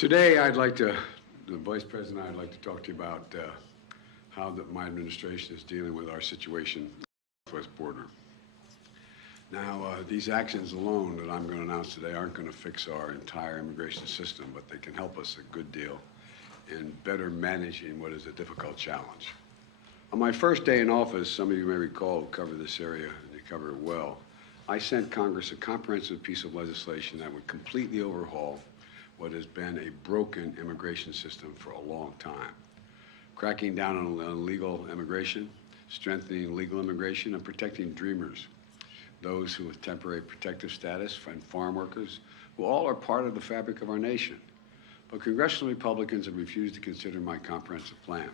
Today, the Vice President, I'd like to talk to you about how my administration is dealing with our situation on the southwest border. Now, these actions alone that I'm going to announce today aren't going to fix our entire immigration system, but they can help us a good deal in better managing what is a difficult challenge. On my first day in office, some of you may recall, cover this area, and you cover it well, I sent Congress a comprehensive piece of legislation that would completely overhaul what has been a broken immigration system for a long time. Cracking down on illegal immigration, strengthening legal immigration, and protecting dreamers, those who have temporary protective status, and farm workers, who all are part of the fabric of our nation. But congressional Republicans have refused to consider my comprehensive plan.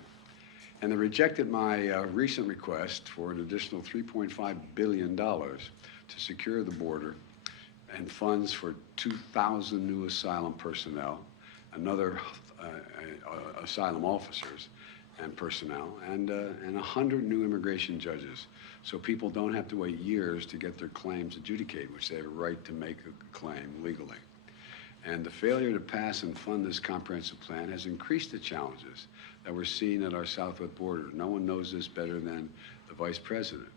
And they rejected my recent request for an additional $3.5 billion to secure the border and funds for 2,000 new asylum personnel, another asylum officers and personnel, and 100 new immigration judges, so people don't have to wait years to get their claims adjudicated, which they have a right to make a claim legally. And the failure to pass and fund this comprehensive plan has increased the challenges that we're seeing at our southwest border. No one knows this better than the Vice President.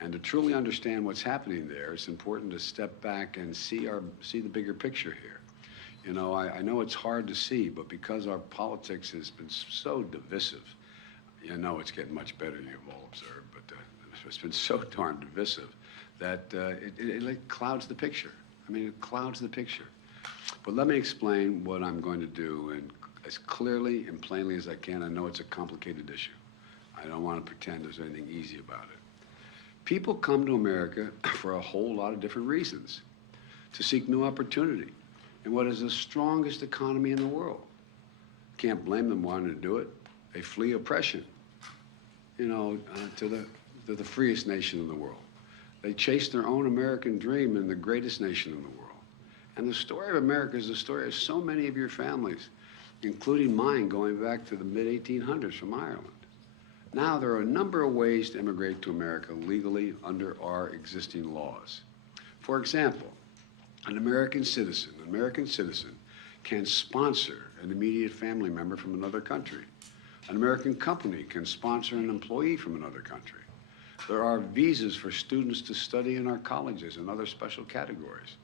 And to truly understand what's happening there, it's important to step back and see the bigger picture here. You know, I know it's hard to see, but because our politics has been so divisive, you know it's getting much better, you've all observed, but it's been so darn divisive that it like clouds the picture. I mean, it clouds the picture. But let me explain what I'm going to do and as clearly and plainly as I can. I know it's a complicated issue. I don't want to pretend there's anything easy about it. People come to America for a whole lot of different reasons, to seek new opportunity in what is the strongest economy in the world. Can't blame them wanting to do it. They flee oppression, you know, to the freest nation in the world. They chase their own American dream in the greatest nation in the world. And the story of America is the story of so many of your families, including mine, going back to the mid-1800s from Ireland. Now, there are a number of ways to immigrate to America legally under our existing laws. For example, an American citizen can sponsor an immediate family member from another country. An American company can sponsor an employee from another country. There are visas for students to study in our colleges and other special categories.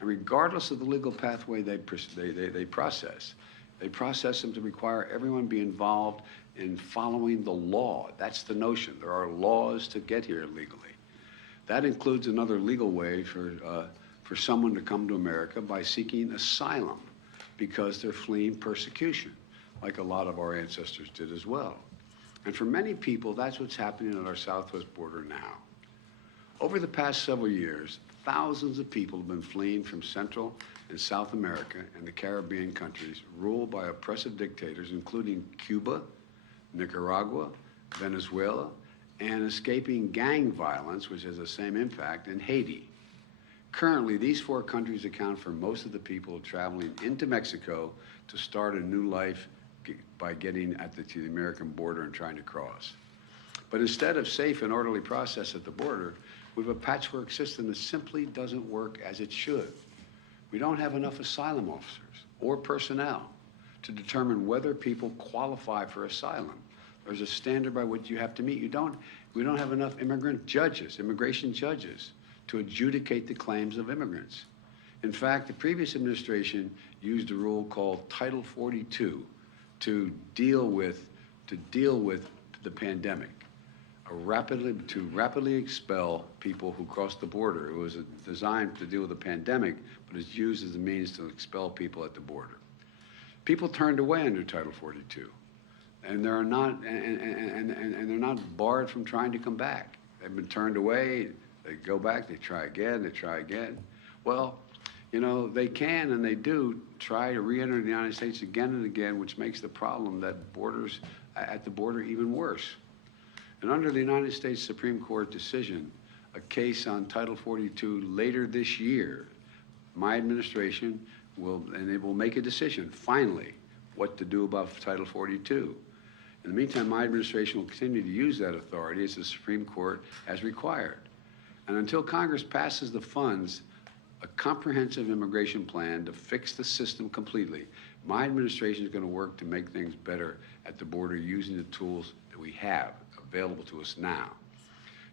And regardless of the legal pathway they process them to require everyone be involved in following the law. That's the notion. There are laws to get here legally. That includes another legal way for someone to come to America by seeking asylum because they're fleeing persecution, like a lot of our ancestors did as well. And for many people, that's what's happening at our southwest border now. Over the past several years, thousands of people have been fleeing from Central and South America and the Caribbean countries ruled by oppressive dictators, including Cuba, Nicaragua, Venezuela, and escaping gang violence, which has the same impact, in Haiti. Currently, these four countries account for most of the people traveling into Mexico to start a new life by getting to the American border and trying to cross. But instead of safe and orderly process at the border, we have a patchwork system that simply doesn't work as it should. We don't have enough asylum officers or personnel to determine whether people qualify for asylum. There's a standard by which you have to meet. We don't have enough immigration judges, to adjudicate the claims of immigrants. In fact, the previous administration used a rule called Title 42 to deal with the pandemic, to rapidly expel people who crossed the border. It was designed to deal with the pandemic, but it's used as a means to expel people at the border. People turned away under Title 42, and they're not barred from trying to come back. They've been turned away. They go back. They try again. They try again. Well, you know, they can and they do try to re-enter the United States again and again, which makes the problem at the border even worse. And under the United States Supreme Court decision, a case on Title 42 later this year, my administration will make a decision, finally, what to do about Title 42. In the meantime, my administration will continue to use that authority as the Supreme Court has required. And until Congress passes the funds a comprehensive immigration plan to fix the system completely. My administration is going to work to make things better at the border using the tools that we have available to us now.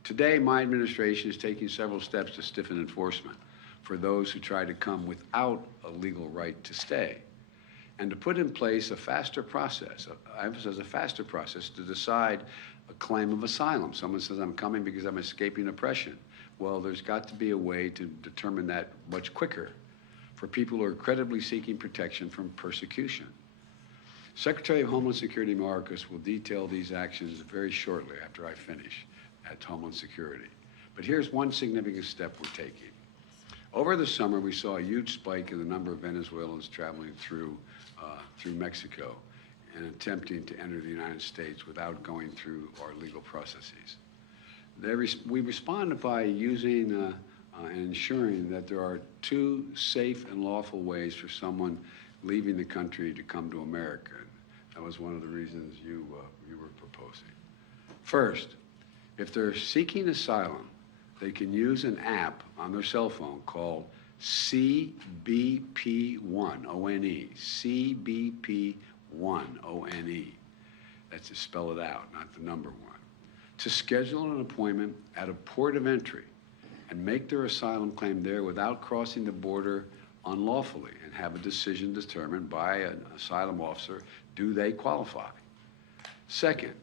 Today, my administration is taking several steps to stiffen enforcement for those who try to come without a legal right to stay, and to put in place a faster process, I emphasize a faster process, to decide a claim of asylum. Someone says, I'm coming because I'm escaping oppression. Well, there's got to be a way to determine that much quicker for people who are credibly seeking protection from persecution. Secretary of Homeland Security Mayorkas will detail these actions very shortly after I finish at Homeland Security. But here's one significant step we're taking. Over the summer, we saw a huge spike in the number of Venezuelans traveling through Mexico and attempting to enter the United States without going through our legal processes. We responded by using and ensuring that there are two safe and lawful ways for someone leaving the country to come to America. That was one of the reasons you were proposing. First, if they're seeking asylum, they can use an app on their cell phone called CBP1, O-N-E, CBP1, O-N-E. That's to spell it out, not the number one. To schedule an appointment at a port of entry and make their asylum claim there without crossing the border unlawfully and have a decision determined by an asylum officer, do they qualify? Second,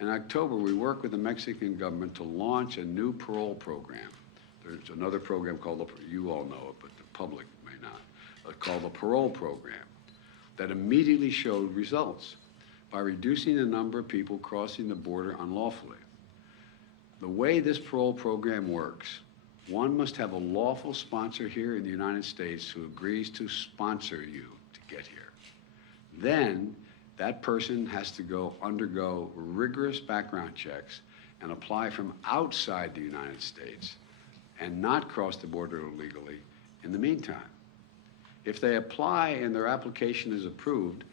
in October, we worked with the Mexican government to launch a new parole program. There's another program called, you all know it, but the public may not, called the parole program that immediately showed results by reducing the number of people crossing the border unlawfully. The way this parole program works, one must have a lawful sponsor here in the United States who agrees to sponsor you to get here. Then that person has to undergo rigorous background checks and apply from outside the United States and not cross the border illegally in the meantime. If they apply and their application is approved,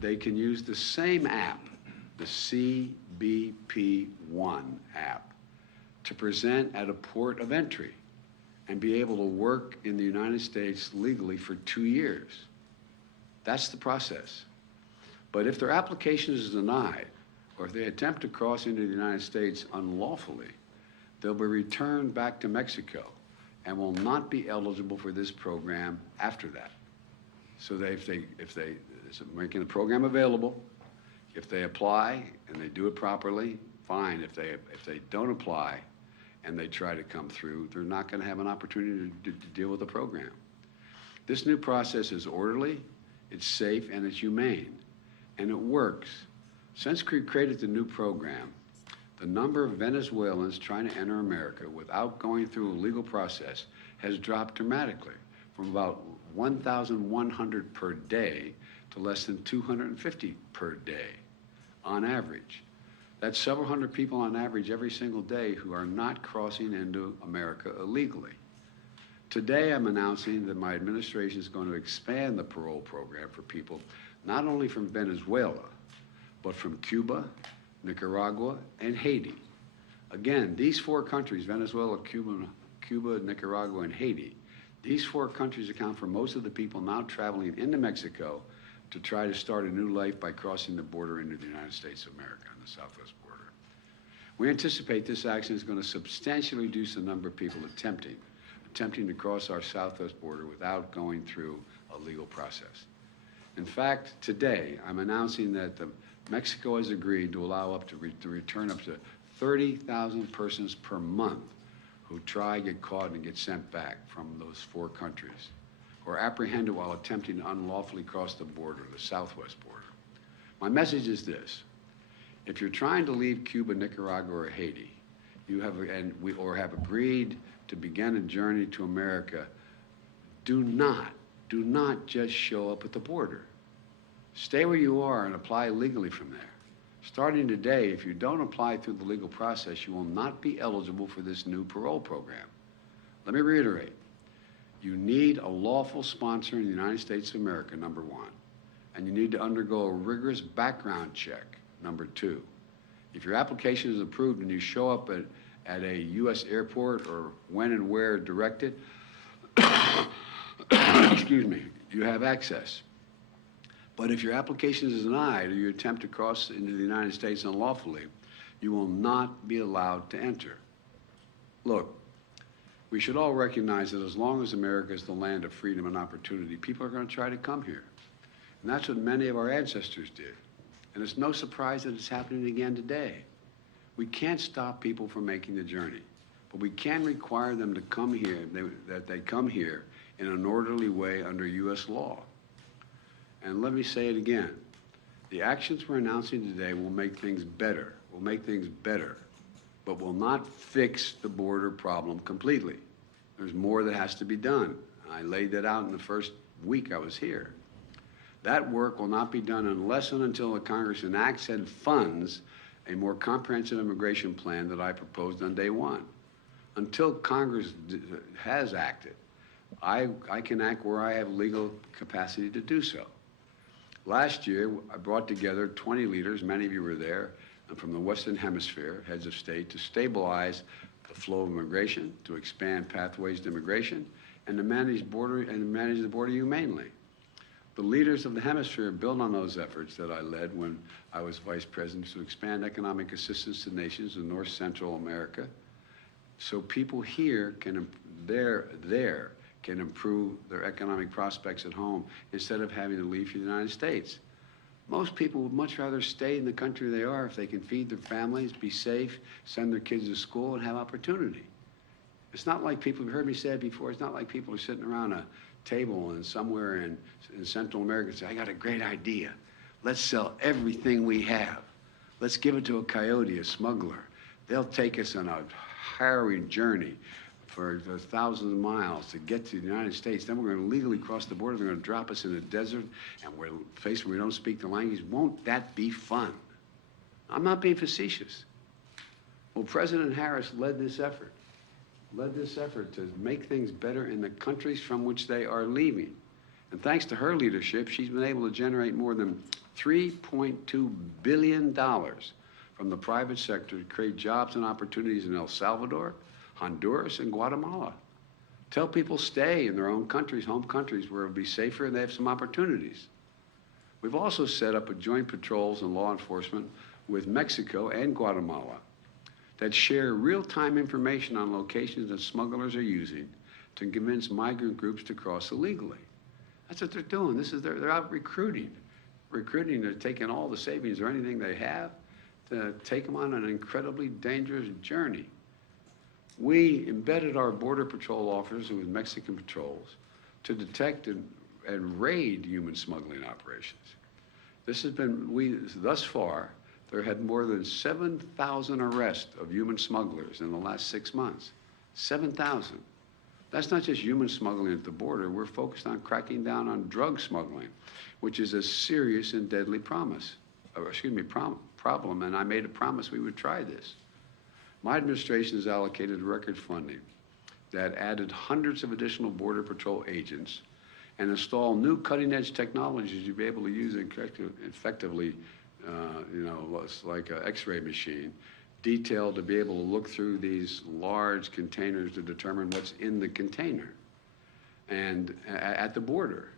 they can use the same app, the CBP1 app, to present at a port of entry and be able to work in the United States legally for 2 years. That's the process. But if their application is denied, or if they attempt to cross into the United States unlawfully, they'll be returned back to Mexico and will not be eligible for this program after that. So if they're making the program available, if they apply and they do it properly, fine. If they don't apply and they try to come through, they're not going to have an opportunity to deal with the program. This new process is orderly, it's safe, and it's humane. And it works. Since we created the new program, the number of Venezuelans trying to enter America without going through a legal process has dropped dramatically from about 1,100 per day to less than 250 per day on average. That's several hundred people on average every single day who are not crossing into America illegally. Today, I'm announcing that my administration is going to expand the parole program for people not only from Venezuela, but from Cuba, Nicaragua, and Haiti. Again, these four countries, Venezuela, Cuba, Nicaragua, and Haiti, these four countries account for most of the people now traveling into Mexico to try to start a new life by crossing the border into the United States of America on the southwest border. We anticipate this action is going to substantially reduce the number of people attempting to cross our southwest border without going through a legal process. In fact, today, I'm announcing that Mexico has agreed to allow to return up to 30,000 persons per month who try, get caught, and get sent back from those four countries, or apprehended while attempting to unlawfully cross the border, the southwest border. My message is this. If you're trying to leave Cuba, Nicaragua, or Haiti, or have agreed to begin a journey to America, do not just show up at the border. Stay where you are and apply legally from there. Starting today, if you don't apply through the legal process, you will not be eligible for this new parole program. Let me reiterate. You need a lawful sponsor in the United States of America, number one. And you need to undergo a rigorous background check, number two. If your application is approved and you show up at a U.S. airport or when and where directed, excuse me, you have access. But if your application is denied or you attempt to cross into the United States unlawfully, you will not be allowed to enter. Look, we should all recognize that as long as America is the land of freedom and opportunity, people are going to try to come here. And that's what many of our ancestors did. And it's no surprise that it's happening again today. We can't stop people from making the journey, but we can require them to come here, that they come here in an orderly way under U.S. law. And let me say it again. The actions we're announcing today will make things better, but will not fix the border problem completely. There's more that has to be done. I laid that out in the first week I was here. That work will not be done unless and until the Congress enacts and funds a more comprehensive immigration plan that I proposed on day one. Until Congress has acted, I can act where I have legal capacity to do so. Last year, I brought together 20 leaders, many of you were there, and from the Western Hemisphere, heads of state, to stabilize the flow of immigration, to expand pathways to immigration, and to manage the border humanely. The leaders of the hemisphere built on those efforts that I led when I was vice president to expand economic assistance to nations in North Central America, so people here can improve their economic prospects at home instead of having to leave for the United States. Most people would much rather stay in the country they are if they can feed their families, be safe, send their kids to school, and have opportunity. It's not like people, you've heard me say it before, it's not like people are sitting around a table and somewhere in Central America and say, I got a great idea. Let's sell everything we have. Let's give it to a coyote, a smuggler. They'll take us on a harrowing journey for thousands of miles to get to the United States. Then we're going to legally cross the border. They're going to drop us in the desert, and we're faced where we don't speak the language. Won't that be fun? I'm not being facetious. Well, President Harris led this effort to make things better in the countries from which they are leaving. And thanks to her leadership, she's been able to generate more than $3.2 billion from the private sector to create jobs and opportunities in El Salvador, Honduras, and Guatemala. Tell people stay in their own countries, home countries, where it'll be safer and they have some opportunities. We've also set up a joint patrols and law enforcement with Mexico and Guatemala that share real-time information on locations that smugglers are using to convince migrant groups to cross illegally. That's what they're doing. They're out recruiting. They're taking all the savings or anything they have to take them on an incredibly dangerous journey. We embedded our Border Patrol officers with Mexican patrols to detect and raid human smuggling operations. Thus far, there had more than 7,000 arrests of human smugglers in the last 6 months. 7,000. That's not just human smuggling at the border. We're focused on cracking down on drug smuggling, which is a serious and deadly problem. And I made a promise we would try this. My administration has allocated record funding that added hundreds of additional Border Patrol agents and installed new cutting-edge technologies you'll be able to use effectively, like an X-ray machine, detailed to be able to look through these large containers to determine what's in the container and at the border.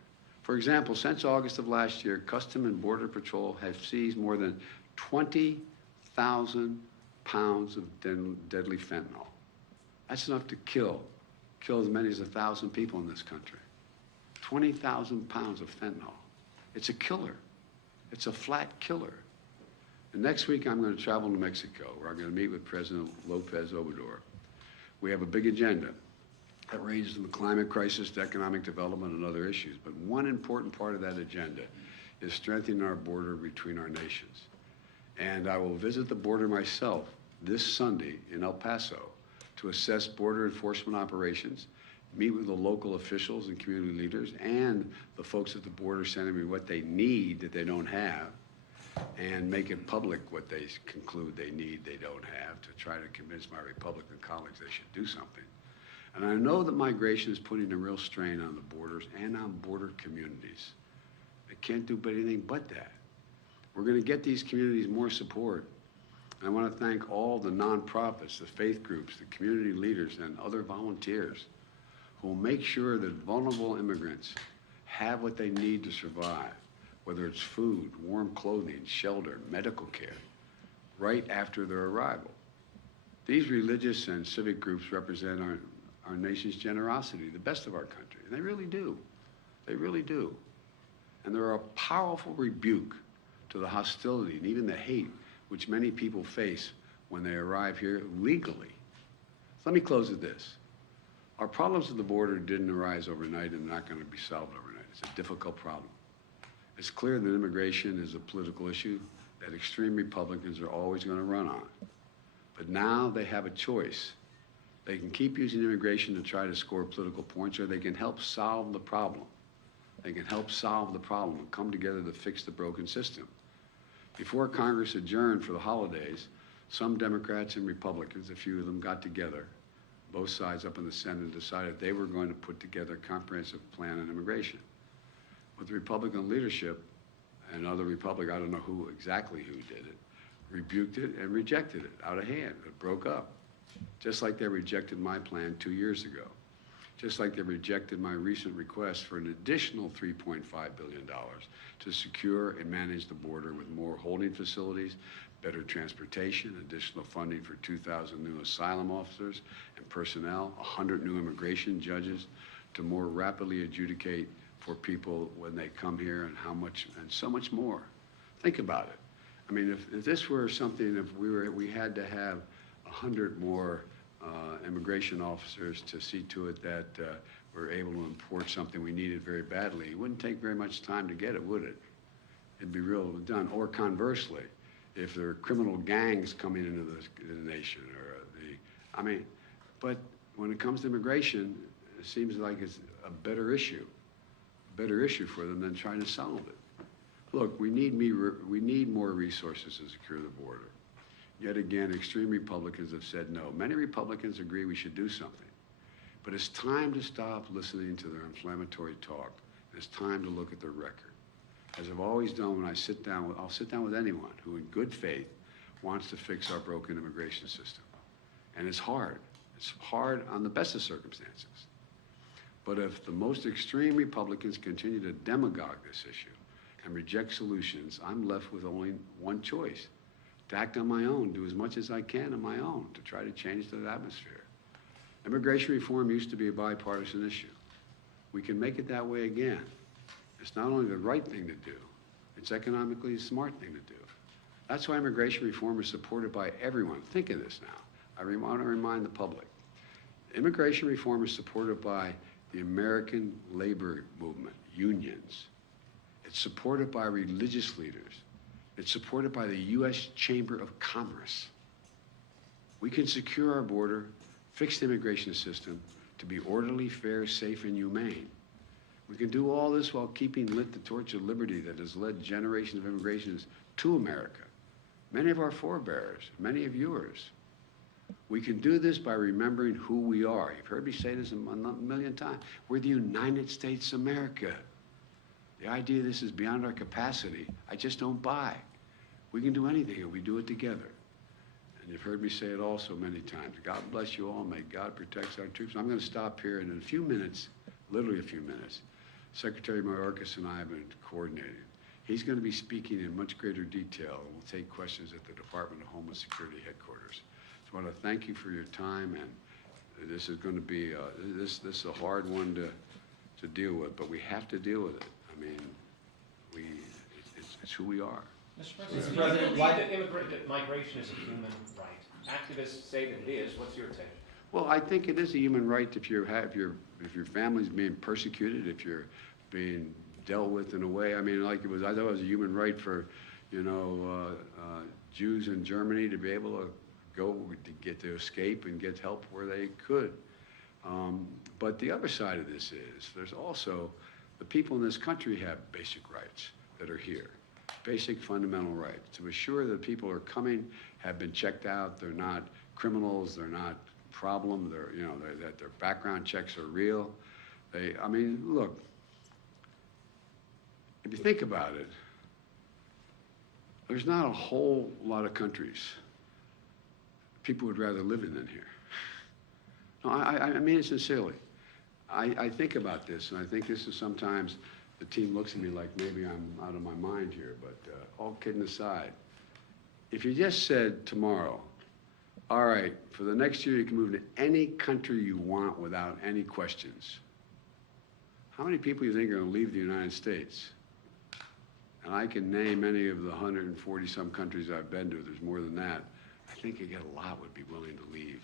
For example, since August of last year, Customs and Border Patrol have seized more than 20,000 pounds of deadly fentanyl. That's enough to kill as many as 1,000 people in this country. 20,000 pounds of fentanyl. It's a killer. It's a flat killer. And next week, I'm going to travel to Mexico, where I'm going to meet with President Lopez Obrador. We have a big agenda that ranges from the climate crisis to economic development and other issues. But one important part of that agenda is strengthening our border between our nations. And I will visit the border myself this Sunday in El Paso to assess border enforcement operations, meet with the local officials and community leaders and the folks at the border sending me what they need that they don't have, and make it public what they conclude they need they don't have to try to convince my Republican colleagues they should do something. And I know that migration is putting a real strain on the borders and on border communities. They can't do anything but that. We're going to get these communities more support. And I want to thank all the nonprofits, the faith groups, the community leaders, and other volunteers who will make sure that vulnerable immigrants have what they need to survive, whether it's food, warm clothing, shelter, medical care, right after their arrival. These religious and civic groups represent our nation's generosity, the best of our country. And they really do. They really do. And they're a powerful rebuke to the hostility and even the hate which many people face when they arrive here legally. Let me close with this. Our problems at the border didn't arise overnight and not going to be solved overnight. It's a difficult problem. It's clear that immigration is a political issue that extreme Republicans are always going to run on. But now they have a choice. They can keep using immigration to try to score political points, or they can help solve the problem. They can help solve the problem and come together to fix the broken system. Before Congress adjourned for the holidays, some Democrats and Republicans, a few of them, got together, both sides up in the Senate, and decided they were going to put together a comprehensive plan on immigration. But the Republican leadership and other Republicans, I don't know who did it, rebuked it and rejected it out of hand. It broke up. Just like they rejected my plan 2 years ago. Just like they rejected my recent request for an additional $3.5 billion to secure and manage the border with more holding facilities, better transportation, additional funding for 2,000 new asylum officers and personnel, 100 new immigration judges to more rapidly adjudicate for people when they come here, and how much, and so much more. Think about it. I mean, if this were something, if we had to have 100 more immigration officers to see to it that we're able to import something we needed very badly, it wouldn't take very much time to get it, would it? It'd be real done. Or conversely, if there are criminal gangs coming into the nation, or but when it comes to immigration, it seems like it's a better issue for them than trying to solve it. Look, we need more resources to secure the border. Yet again, extreme Republicans have said no. Many Republicans agree we should do something. But it's time to stop listening to their inflammatory talk. It's time to look at the record. As I've always done when I'll sit down with anyone who in good faith wants to fix our broken immigration system. And it's hard. It's hard on the best of circumstances. But if the most extreme Republicans continue to demagogue this issue and reject solutions, I'm left with only one choice: to act on my own, do as much as I can on my own to try to change that atmosphere. Immigration reform used to be a bipartisan issue. We can make it that way again. It's not only the right thing to do, it's economically a smart thing to do. That's why immigration reform is supported by everyone. Think of this now. I want to remind the public. Immigration reform is supported by the American labor movement, unions. It's supported by religious leaders. It's supported by the U.S. Chamber of Commerce. We can secure our border, fix the immigration system to be orderly, fair, safe, and humane. We can do all this while keeping lit the torch of liberty that has led generations of immigrants to America. Many of our forebears, many of yours. We can do this by remembering who we are. You've heard me say this a million times. We're the United States of America. The idea this is beyond our capacity, I just don't buy. We can do anything if we do it together. And you've heard me say it also many times. God bless you all. May God protect our troops. I'm going to stop here, and in a few minutes, literally a few minutes, Secretary Mayorkas and I have been coordinating. He's going to be speaking in much greater detail. We'll take questions at the Department of Homeland Security headquarters. So I want to thank you for your time, and this is going to be this is a hard one to deal with, but we have to deal with it. I mean, it's who we are. Mr. President, that migration is a human right. Activists say that it is. What's your take? Well, I think it is a human right if your family's being persecuted, if you're being dealt with in a way. I mean, like I thought it was a human right for, Jews in Germany to be able to go to escape and get help where they could. But the other side of this is there's also the people in this country have basic rights that are here, basic fundamental rights to assure that people are coming, have been checked out, they're not criminals, they're not problem, that their background checks are real. I mean, look, if you think about it, there's not a whole lot of countries people would rather live in than here. No, I mean it sincerely. I think about this, and I think this is sometimes the team looks at me like maybe I'm out of my mind here, but all kidding aside, if you just said tomorrow, all right, for the next year you can move to any country you want without any questions, how many people do you think are going to leave the United States? And I can name any of the 140-some countries I've been to. There's more than that. I think a lot would be willing to leave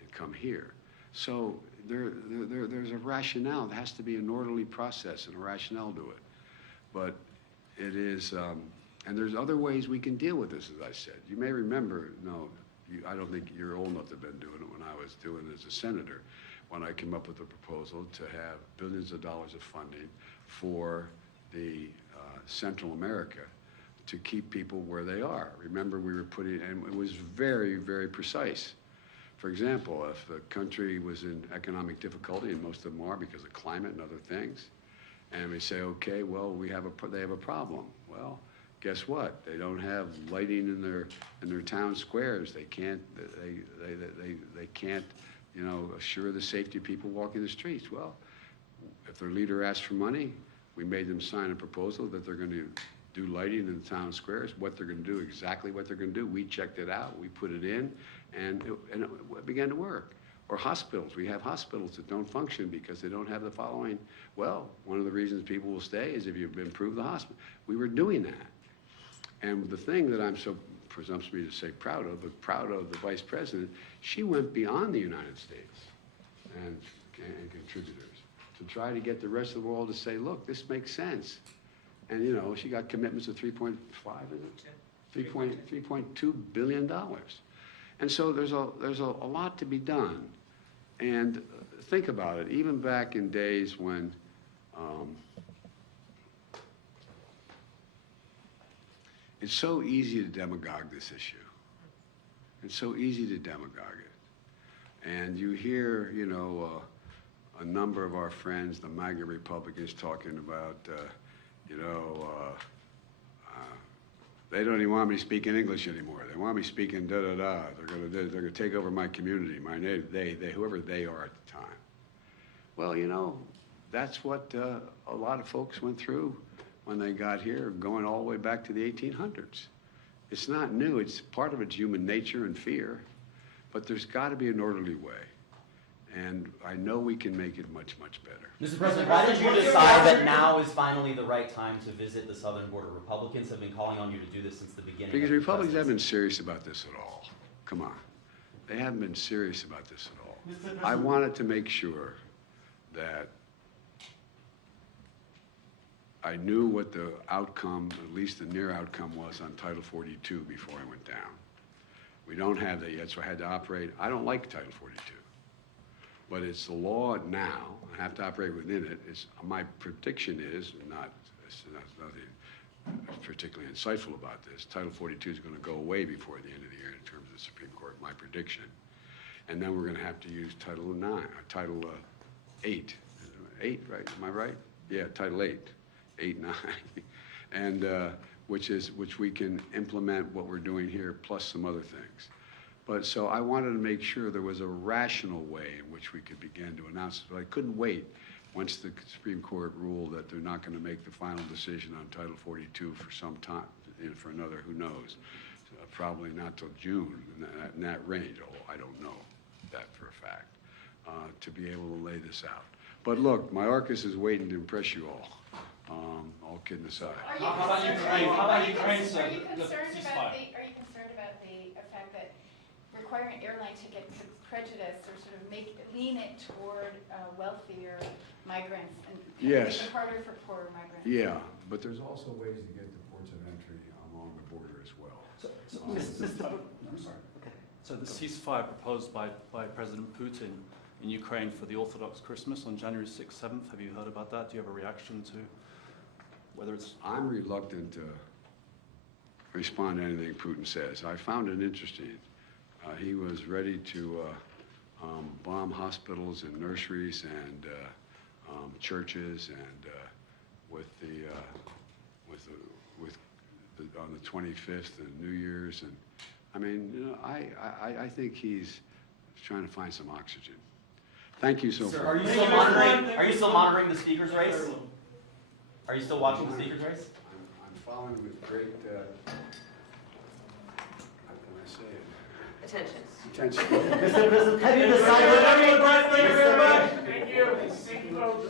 and come here. So there's a rationale. There has to be an orderly process and a rationale to it. But it is, and there's other ways we can deal with this, as I said. You may remember, I don't think you're old enough to have been doing it when I was doing it as a senator, when I came up with a proposal to have billions of dollars of funding for the Central America to keep people where they are. Remember, we were putting, and it was very, very precise. For example, if the country was in economic difficulty, and most of them are because of climate and other things, and we say, okay, well, they have a problem. Well, guess what? They don't have lighting in their town squares. They can't assure the safety of people walking the streets. Well, if their leader asks for money, we made them sign a proposal that they're going to do lighting in the town squares, what they're going to do, exactly what they're going to do. We checked it out, we put it in, and it began to work. Or hospitals. We have hospitals that don't function because they don't have the following. Well, one of the reasons people will stay is if you've improved the hospital. We were doing that. And the thing that I'm so presumptuous to say proud of, but proud of the Vice President, she went beyond the United States and contributors to try to get the rest of the world to say, look, this makes sense. And, you know, she got commitments of 3.5, is it? $3.2 billion. And so there's a lot to be done. And think about it, even back in days when it's so easy to demagogue this issue. It's so easy to demagogue it. And you hear, you know, a number of our friends, the MAGA Republicans, talking about, they don't even want me speaking English anymore. They want me speaking da-da-da. They're gonna take over my community, my native, they, whoever they are at the time. Well, you know, that's what a lot of folks went through when they got here, going all the way back to the 1800s. It's not new. It's part of it's human nature and fear, but there's got to be an orderly way. And I know we can make it much, much better. Mr. President, why did you decide that now is finally the right time to visit the southern border? Republicans have been calling on you to do this since the beginning. Because Republicans haven't been serious about this at all. Come on. They haven't been serious about this at all. I wanted to make sure that I knew what the outcome, at least the near outcome, was on Title 42 before I went down. We don't have that yet, so I had to operate. I don't like Title 42. But it's the law now. I have to operate within it. My prediction is, there's nothing particularly insightful about this, Title 42 is going to go away before the end of the year in terms of the Supreme Court, my prediction. And then we're going to have to use Title 8. 8, right? Am I right? Yeah, Title 8. 8, 9. And which we can implement what we're doing here, plus some other things. But so I wanted to make sure there was a rational way in which we could begin to announce it. But I couldn't wait once the Supreme Court ruled that they're not going to make the final decision on Title 42 for some time, for another, who knows, probably not till June, in that range, although I don't know that for a fact, to be able to lay this out. But look, my Arcus is waiting to impress you all. All kidding aside. How about Ukraine, sir? Are you concerned about the fact that requiring airlines to get prejudice or sort of lean it toward wealthier migrants and yes, make it harder for poorer migrants? Yeah, but there's also ways to get to ports of entry along the border as well. I'm sorry. Okay. So the ceasefire proposed by President Putin in Ukraine for the Orthodox Christmas on January 6th, 7th, have you heard about that? Do you have a reaction to whether it's... I'm reluctant to respond to anything Putin says. I found it interesting. He was ready to bomb hospitals and nurseries and churches, and on the 25th and New Year's, and I mean, you know, I think he's trying to find some oxygen. Thank you so Sir, far. are you still monitoring? Are you still monitoring the speaker's race? Are you still watching the speaker's race? I'm following with great, how can I say it? Attention. Attention. Mr. President, have you decided? Thank you very much. Thank you. Thank you, folks.